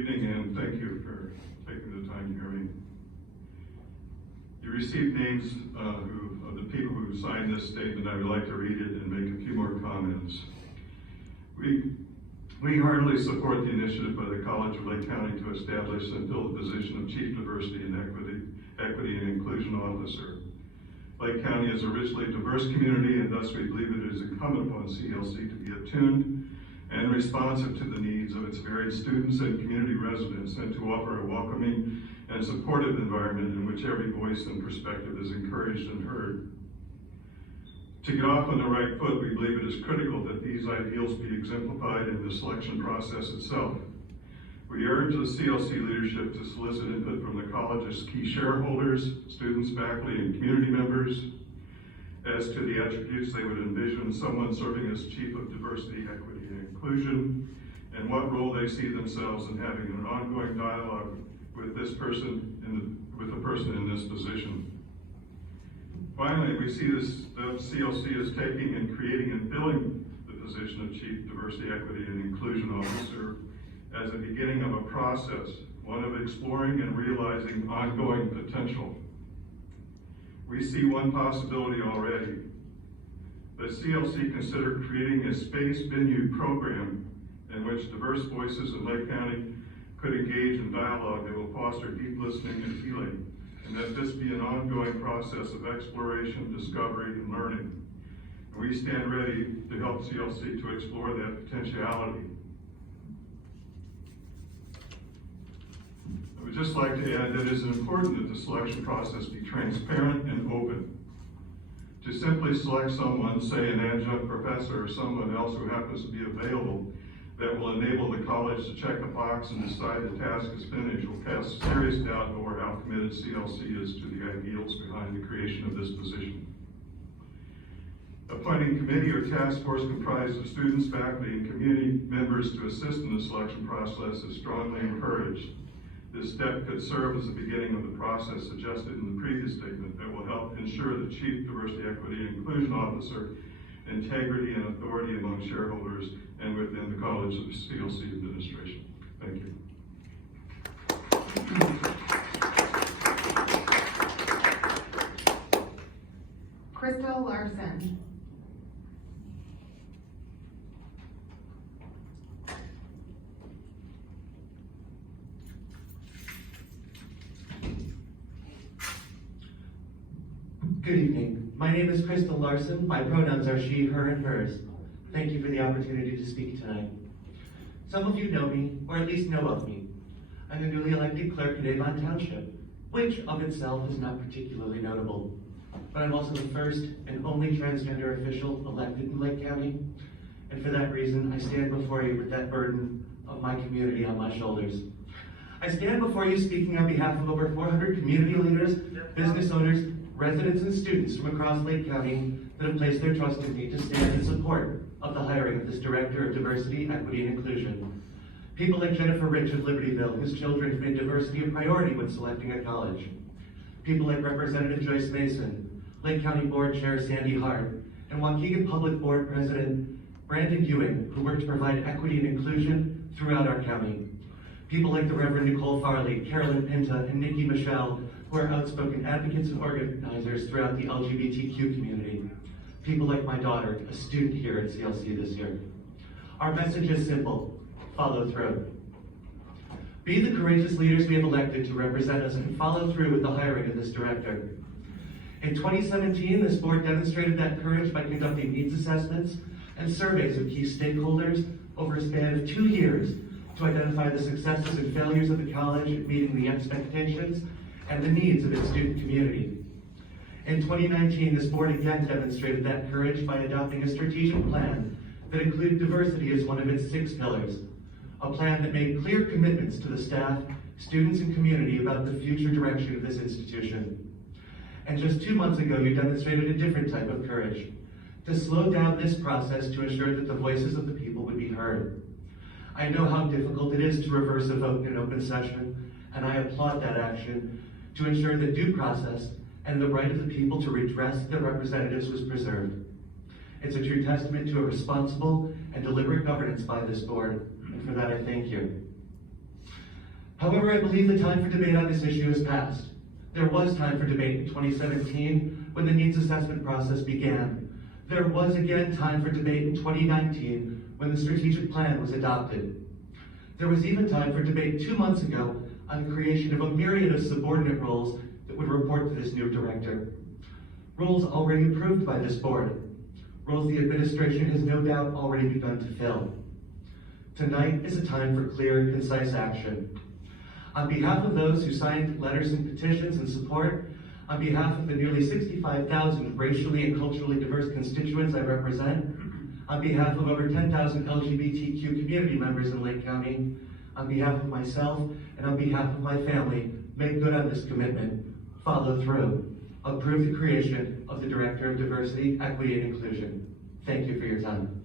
evening, and thank you for taking the time to hear me. You received names of the people who signed this statement. I would like to read it and make a few more comments. We heartily support the initiative by the College of Lake County to establish and fill the position of Chief Diversity and Equity and Inclusion Officer. Lake County is a richly diverse community, and thus we believe it is incumbent upon CLC to be attuned and responsive to the needs of its varied students and community residents, and to offer a welcoming and supportive environment in which every voice and perspective is encouraged and heard. To get off on the right foot, we believe it is critical that these ideals be exemplified in the selection process itself. We urge the CLC leadership to solicit input from the college's key shareholders, students, faculty, and community members as to the attributes they would envision someone serving as Chief of Diversity, Equity, and Inclusion, and what role they see themselves in having an ongoing dialogue with this person with a person in this position. Finally, we see the CLC as taking and creating and filling the position of Chief Diversity, Equity, and Inclusion Officer as a beginning of a process, one of exploring and realizing ongoing potential. We see one possibility already. The CLC considered creating a space venue program in which diverse voices in Lake County could engage in dialogue that will foster deep listening and healing, and that this be an ongoing process of exploration, discovery, and learning. And we stand ready to help CLC to explore that potentiality. I would just like to add that it is important that the selection process be transparent and open. To simply select someone, say an adjunct professor or someone else who happens to be available, that will enable the college to check a box and decide the task is finished will cast serious doubt over how committed CLC is to the ideals behind the creation of this position. Appointing committee or task force comprised of students, faculty, and community members to assist in the selection process is strongly encouraged. This step could serve as the beginning of the process suggested in the previous statement that will help ensure the Chief Diversity, Equity, and Inclusion Officer integrity and authority among shareholders and within the College of the CLC administration. Thank you. Crystal Larson. Good evening. My name is Crystal Larson. My pronouns are she, her, and hers. Thank you for the opportunity to speak tonight. Some of you know me, or at least know of me. I'm the newly elected clerk at Avon Township, which of itself is not particularly notable. But I'm also the first and only transgender official elected in Lake County, and for that reason, I stand before you with that burden of my community on my shoulders. I stand before you speaking on behalf of over 400 community leaders, business owners, residents, and students from across Lake County that have placed their trust in me to stand in support of the hiring of this Director of Diversity, Equity, and Inclusion. People like Jennifer Rich of Libertyville, whose children have made diversity a priority when selecting a college. People like Representative Joyce Mason, Lake County Board Chair Sandy Hart, and Waukegan Public Board President Brandon Ewing, who work to provide equity and inclusion throughout our county. People like the Reverend Nicole Farley, Carolyn Pinta, and Nikki Michelle, who are outspoken advocates and organizers throughout the LGBTQ community. People like my daughter, a student here at CLC this year. Our message is simple: follow through. Be the courageous leaders we have elected to represent us and follow through with the hiring of this director. In 2017, this board demonstrated that courage by conducting needs assessments and surveys of key stakeholders over a span of 2 years to identify the successes and failures of the college in meeting the expectations and the needs of its student community. In 2019, this board again demonstrated that courage by adopting a strategic plan that included diversity as one of its 6 pillars, a plan that made clear commitments to the staff, students, and community about the future direction of this institution. And just 2 months ago, you demonstrated a different type of courage, to slow down this process to ensure that the voices of the people would be heard. I know how difficult it is to reverse a vote in open session, and I applaud that action to ensure that due process and the right of the people to redress their representatives was preserved. It's a true testament to a responsible and deliberate governance by this board, and for that I thank you. However, I believe the time for debate on this issue has passed. There was time for debate in 2017 when the needs assessment process began. There was again time for debate in 2019 when the strategic plan was adopted. There was even time for debate 2 months ago on the creation of a myriad of subordinate roles that would report to this new director. Roles already approved by this board. Roles the administration has no doubt already begun to fill. Tonight is a time for clear and concise action. On behalf of those who signed letters and petitions in support, on behalf of the nearly 65,000 racially and culturally diverse constituents I represent, on behalf of over 10,000 LGBTQ community members in Lake County, on behalf of myself and on behalf of my family, make good on this commitment, follow through, approve the creation of the Director of Diversity, Equity, and Inclusion. Thank you for your time.